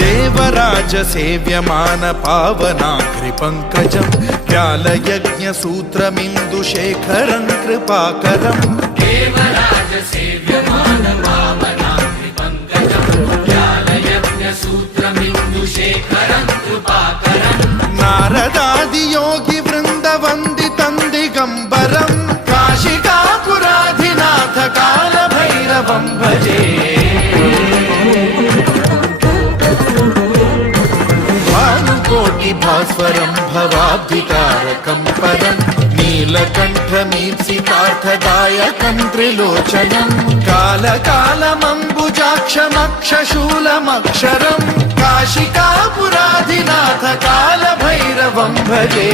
देवराज सेव्यमान पावनाग्रि पंकजं व्यालयज्ञ सूत्रमिन्दुशेखरं कृपाकरं देवराज सेव्यमान पावनाग्रि पंकजं व्यालयज्ञ सूत्रमिन्दुशेखरं कृपाकरं नारदादि योगी वृंद वंदितं दिगंबरं काशिकापुराधिनाथ काल भैरवं भजे भानुकोटि भास्वरं भवाब्धितारकं परं नीलकण्ठमीप्सितार्थदायकं त्रिलोचनं कालकालमम्बुजाक्षमक्षशूलमक्षरं काशिकापुराधिनाथ काल भैरवं भजे।